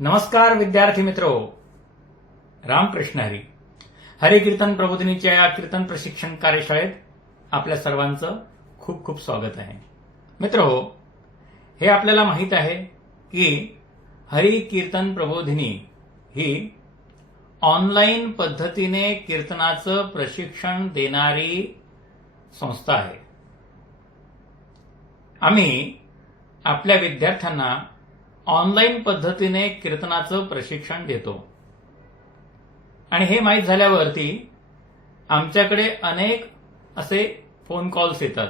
नमस्कार विद्यार्थी मित्रो. रामकृष्ण हरी. हरे कीर्तन प्रबोधिनीच्या या कीर्तन प्रशिक्षण कार्यशाळेत आपल्या सर्वांचं खूप खूप स्वागत आहे. मित्रो हे आपल्याला माहीत आहे की हरी कीर्तन प्रबोधिनी ही ऑनलाईन पद्धतीने कीर्तनाचं प्रशिक्षण देणारी संस्था आहे. आम्ही आपल्या विद्यार्थ्यांना ऑनलाईन पद्धतीने कीर्तनाचं प्रशिक्षण देतो आणि हे माहीत झाल्यावरती आमच्याकडे अनेक असे फोन कॉल्स येतात.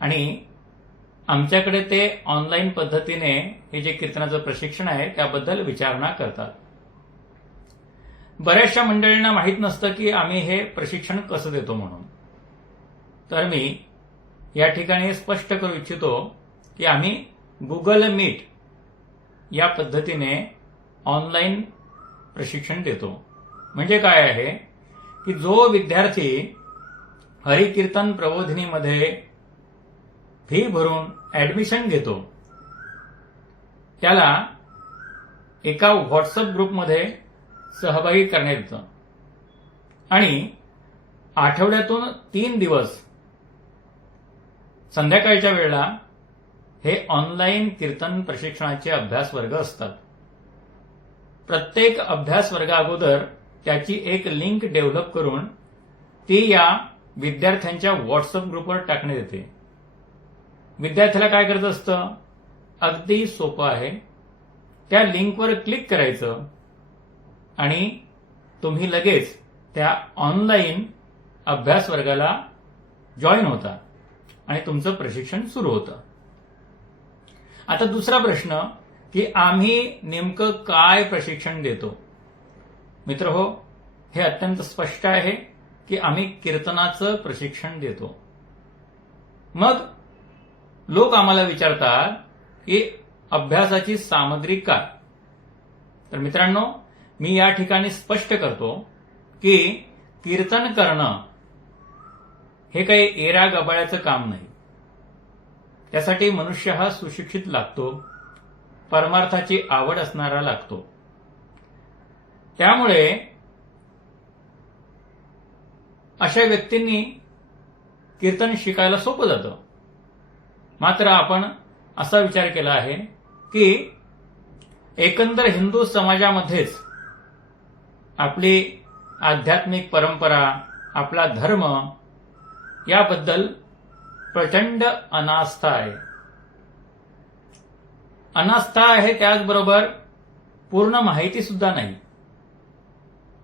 आणि आमच्याकडे ते ऑनलाईन पद्धतीने हे जे कीर्तनाचं प्रशिक्षण आहे त्याबद्दल विचारणा करतात. बऱ्याचशा मंडळींना माहीत नसतं की आम्ही हे प्रशिक्षण कसं देतो म्हणून. तर मी या ठिकाणी स्पष्ट करू इच्छितो की आम्ही गुगल मीट या पद्धतीने ऑनलाईन प्रशिक्षण देतो. म्हणजे काय आहे? की जो विद्यार्थी हरिकीर्तन प्रबोधिनीमध्ये फी भरून ऍडमिशन घेतो त्याला एका व्हॉट्सअप ग्रुपमध्ये सहभागी करण्यात येतं. आणि आठवड्यातून तीन दिवस संध्याकाळच्या वेळेला हे ऑनलाईन कीर्तन प्रशिक्षणाचे अभ्यास वर्ग असतात. प्रत्येक अभ्यास वर्गा अगोदर त्याची एक लिंक डेव्हलप करून ती या विद्यार्थ्यांच्या व्हॉट्सअप ग्रुपवर टाकण्यात येते. विद्यार्थ्याला काय करत असतं? अगदी सोपं आहे. त्या लिंकवर क्लिक करायचं आणि तुम्ही लगेच त्या ऑनलाईन अभ्यास वर्गाला जॉईन होता आणि तुमचं प्रशिक्षण सुरू होतं. आता दुसरा प्रश्न की आम्ही नेमकं काय प्रशिक्षण देतो? मित्र हो हे अत्यंत स्पष्ट आहे की आम्ही कीर्तनाचं प्रशिक्षण देतो. मग लोक आम्हाला विचारतात की अभ्यासाची सामग्री काय? तर मित्रांनो मी या ठिकाणी स्पष्ट करतो की कीर्तन करणं हे काही एरा गबाळ्याचं काम नाही. त्यासाठी मनुष्य हा सुशिक्षित लागतो परमार्थाची आवड असणारा लागतो. त्यामुळे अशा व्यक्तींनी कीर्तन शिकायला सोपं जातं. मात्र आपण असा विचार केला आहे की एकंदर हिंदू समाजामध्येच आपली आध्यात्मिक परंपरा आपला धर्म याबद्दल प्रचंड अनास्था आहे. अनास्था आहे त्याचबरोबर पूर्ण माहिती सुद्धा नाही.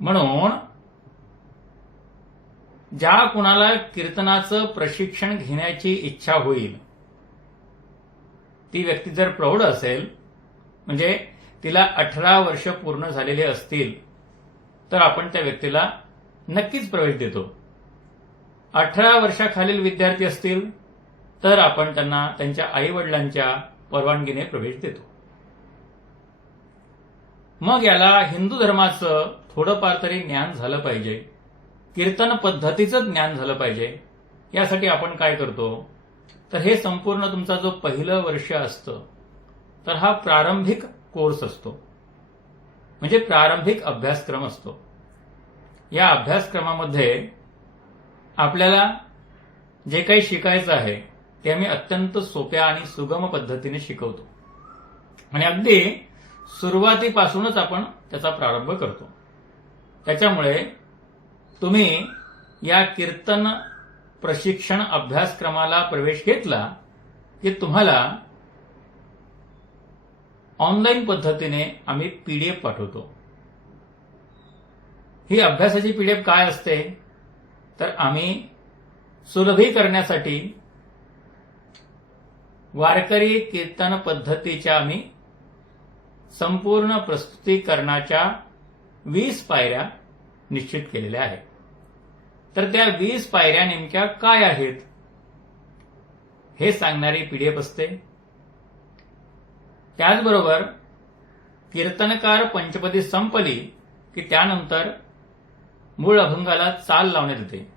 म्हणून ज्या कुणाला कीर्तनाचं प्रशिक्षण घेण्याची इच्छा होईल ती व्यक्ती जर प्रौढ असेल म्हणजे तिला अठरा वर्ष पूर्ण झालेले असतील तर आपण त्या व्यक्तीला नक्कीच प्रवेश देतो. अठरा वर्षाखालील विद्यार्थी असतील तर आपण त्यांना त्यांच्या आईवडिलांच्या परवानगीने प्रवेश देतो. मग याला हिंदू धर्माचं थोडंफार तरी ज्ञान झालं पाहिजे. कीर्तन पद्धतीचं ज्ञान झालं पाहिजे. यासाठी आपण काय करतो? तर हे संपूर्ण तुमचा जो पहिलं वर्ष असतं तर हा प्रारंभिक कोर्स असतो. म्हणजे प्रारंभिक अभ्यासक्रम असतो. या अभ्यासक्रमामध्ये आपल्याला जे काही शिकायचं आहे ते आम्ही अत्यंत सोप्या आणि सुगम पद्धतीने शिकवतो. आणि अगदी सुरुवातीपासूनच आपण त्याचा प्रारंभ करतो. त्याच्यामुळे तुम्ही या कीर्तन प्रशिक्षण अभ्यासक्रमाला प्रवेश घेतला की तुम्हाला ऑनलाईन पद्धतीने आम्ही पीडीएफ पाठवतो. ही अभ्यासाची पीडीएफ काय असते? तर आम्ही सुलभी करण्यासाठी वारकरी कीर्तन पद्धतीच्या आम्ही संपूर्ण प्रस्तुतीकरणाच्या वीस पायऱ्या निश्चित केलेल्या आहेत. तर त्या वीस पायऱ्या नेमक्या काय आहेत? हे सांगणारी पीडीएफ असते. त्याचबरोबर कीर्तनकार पंचपदी संपली की त्यानंतर मूळ अभंगाला चाल लावण्यात येते.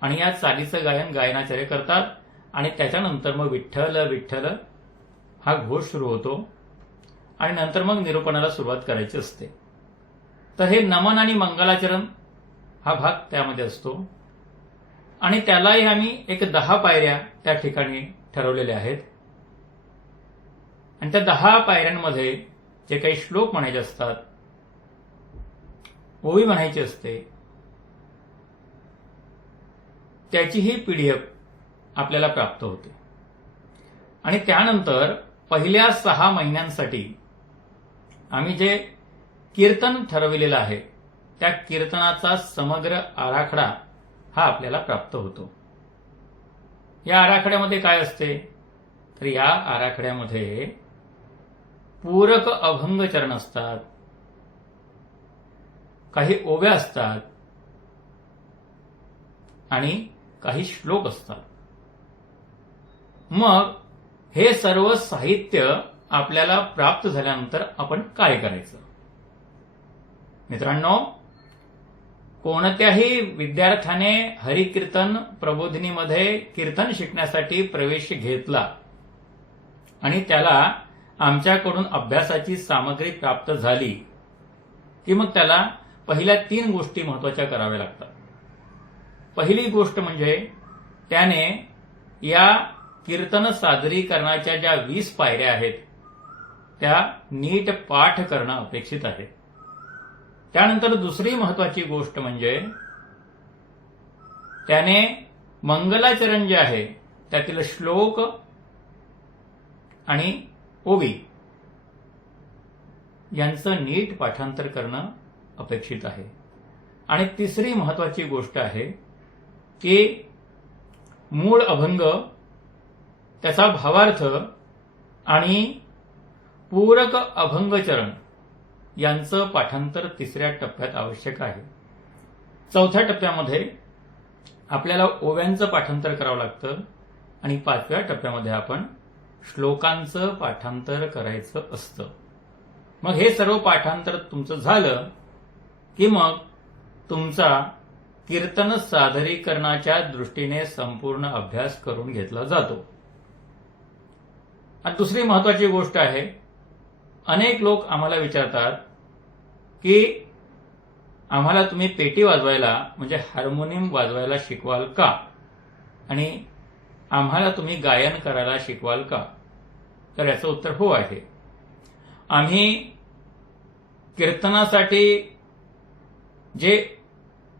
आणि या चालीचं गायन गायनाचार्य करतात. आणि त्याच्यानंतर मग विठ्ठल विठ्ठल हा घोष सुरू होतो. आणि नंतर मग निरूपणाला सुरुवात करायची असते. तर हे नमन आणि मंगलाचरण हा भाग त्यामध्ये असतो. आणि त्यालाही आम्ही एक दहा पायऱ्या त्या ठिकाणी ठरवलेल्या आहेत. आणि त्या दहा पायऱ्यांमध्ये जे काही श्लोक म्हणायचे असतात ओवी म्हणायची असते त्याचीही पीडीएफ आपल्याला प्राप्त होते. आणि त्यानंतर पहिल्या सहा महिन्यांसाठी आम्ही जे कीर्तन ठरविलेलं आहे त्या कीर्तनाचा समग्र आराखडा हा आपल्याला प्राप्त होतो. या आराखड्यामध्ये काय असते? तर या आराखड्यामध्ये पूरक अभंग चरण असतात काही ओव्या असतात आणि काही श्लोक असतात. मग हे सर्व साहित्य आपल्याला प्राप्त झाल्यानंतर आपण काय करायचं? मित्रांनो कोणत्याही विद्यार्थ्याने हरिकीर्तन प्रबोधिनीमध्ये कीर्तन शिकण्यासाठी प्रवेश घेतला आणि त्याला आमच्याकडून अभ्यासाची सामग्री प्राप्त झाली की मग त्याला पहिल्या तीन गोष्टी महत्त्वाच्या कराव्या लागतात. पहिली गोष्ट म्हणजे त्याने या कीर्तन सादरीकरणाच्या ज्या वीस पायऱ्या आहेत त्या नीट पाठ करणं अपेक्षित आहे. त्यानंतर दुसरी महत्वाची गोष्ट म्हणजे त्याने मंगलाचरण जे आहे त्यातील श्लोक आणि ओवी यांचं नीट पाठांतर करणं अपेक्षित आहे. आणि तिसरी महत्वाची गोष्ट आहे की मूळ अभंग त्याचा भावार्थ आणि पूरक अभंगचरण यांचं पाठांतर तिसऱ्या टप्प्यात आवश्यक आहे. चौथ्या टप्प्यामध्ये आपल्याला ओव्यांचं पाठांतर करावं लागतं आणि पाचव्या टप्प्यामध्ये आपण श्लोकांचं पाठांतर करायचं असतं. मग हे सर्व पाठांतर तुमचं झालं की मग तुमचा कीर्तन सादरीकरणाच्या दृष्टीने संपूर्ण अभ्यास करून घेतला जातो. आणि दुसरी महत्वाची गोष्ट आहे अनेक लोक आम्हाला विचारतात की आम्हाला तुम्ही पेटी वाजवायला म्हणजे हार्मोनियम वाजवायला शिकवाल का? आणि आम्हाला तुम्ही गायन करायला शिकवाल का? तर याचं उत्तर हो आहे. आम्ही कीर्तनासाठी जे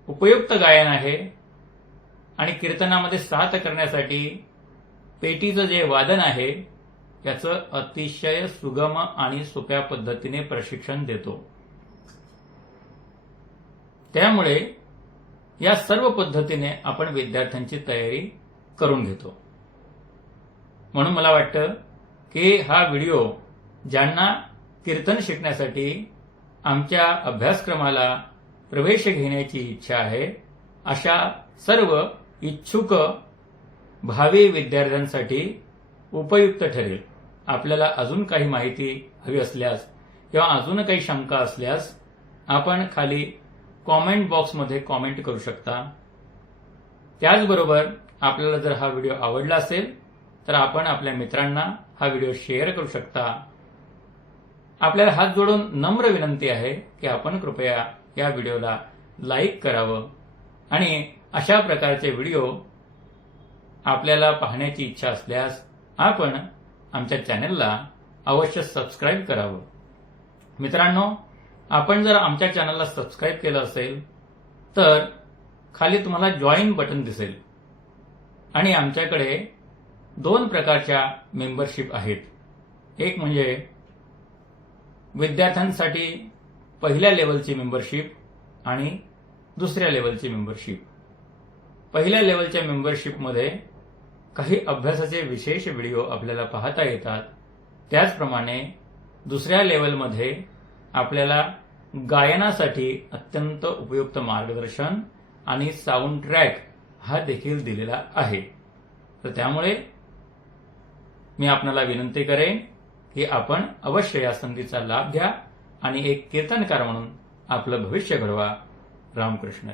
उपयुक्त गायन आहे आणि कीर्तनामध्ये साथ करण्यासाठी पेटीचं जे वादन आहे त्याचं अतिशय सुगम आणि सोप्या पद्धतीने प्रशिक्षण देतो. त्यामुळे या सर्व पद्धतीने आपण विद्यार्थ्यांची तयारी करून घेतो. म्हणून मला वाटतं की हा व्हिडिओ ज्यांना कीर्तन शिकण्यासाठी आमच्या अभ्यासक्रमाला प्रवेश घेण्याची इच्छा आहे अशा सर्व इच्छुक भावी विद्यार्थ्यांसाठी उपयुक्त ठरेल. आपल्याला अजून काही माहिती हवी असल्यास किंवा अजून काही शंका असल्यास आपण खाली कॉमेंट बॉक्समध्ये कॉमेंट करू शकता. त्याचबरोबर आपल्याला जर हा व्हिडिओ आवडला असेल तर आपण आपल्या मित्रांना हा व्हिडिओ शेअर करू शकता. आपल्याला हात जोडून नम्र विनंती आहे की आपण कृपया या व्हिडिओला लाईक करावं. आणि अशा प्रकारचे व्हिडिओ आपल्याला पाहण्याची इच्छा असल्यास आपण आमच्या चॅनलला अवश्य सबस्क्राईब करावं. मित्रांनो आपण जर आमच्या चॅनलला सबस्क्राईब केलं असेल तर खाली तुम्हाला जॉईन बटन दिसेल. आणि आमच्याकडे दोन प्रकारच्या मेंबरशिप आहेत. एक म्हणजे विद्यार्थ्यांसाठी पहिल्या लेवलची मेंबरशिप आणि दुसऱ्या लेवलची मेंबरशिप. पहिल्या लेवलच्या मेंबरशिपमध्ये काही अभ्यासाचे विशेष व्हिडिओ आपल्याला पाहता येतात. त्याचप्रमाणे दुसऱ्या लेवलमध्ये आपल्याला गायनासाठी अत्यंत उपयुक्त मार्गदर्शन आणि साऊंड ट्रॅक हा देखील दिलेला आहे. तर त्यामुळे मी आपणाला विनंती करेन की आपण अवश्य या संधीचा लाभ घ्या आणि एक कीर्तनकार म्हणून आपलं भविष्य घडवा. रामकृष्ण.